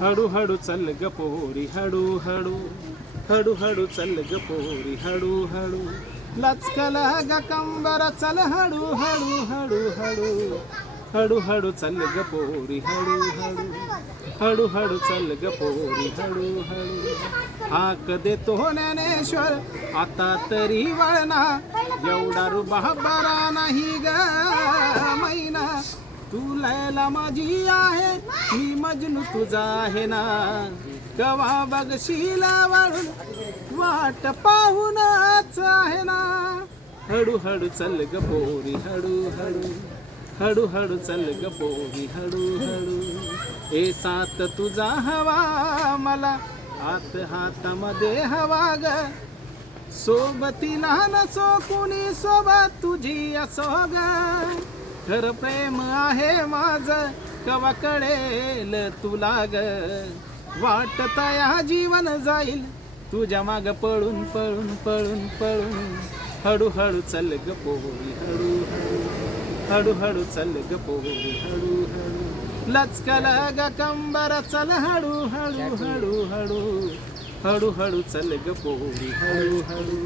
हळू हळू चल ग पोरी हळू हळू, हळू हळू चल ग पोरी हळू हळू, लचकल ग कंबर चल हळू हळू हळू हळू, हळू हळू चल ग पोरी हळू हळू, हळू हळू चल ग पोरी हळू हळू. हाक देतो ज्ञानेश्वर आता तरी वळना, एवढा रुबाबरा नाही ग मैना. तू लैला माझी आहे, मी मजनू तुझा आहे ना. कवा बघशील वळून, वाट पाहूनच आहे ना. हळू हळू चल ग पोरी हळू हळू, हळू हळू चल ग पोरी हळू हळू. ए साथ तुझा हवा मला, हात हातामध्ये हवा ग. सोबतीला नसो कुणी, सोबत तुझी असो ग. खरं प्रेम आहे माझं, कवा कळेल तुला ग. वाटत या जीवन जाईल तुझ्या माग पळून पळून पळून पळून. हळू हळू चल ग पोरी हळू हळू, हळू हळू चल ग पोरी हळू हळू, लचकल ग कंबर चल हळू हळू हळू हळू, हळू हळू चल ग पोरी हळू हळू.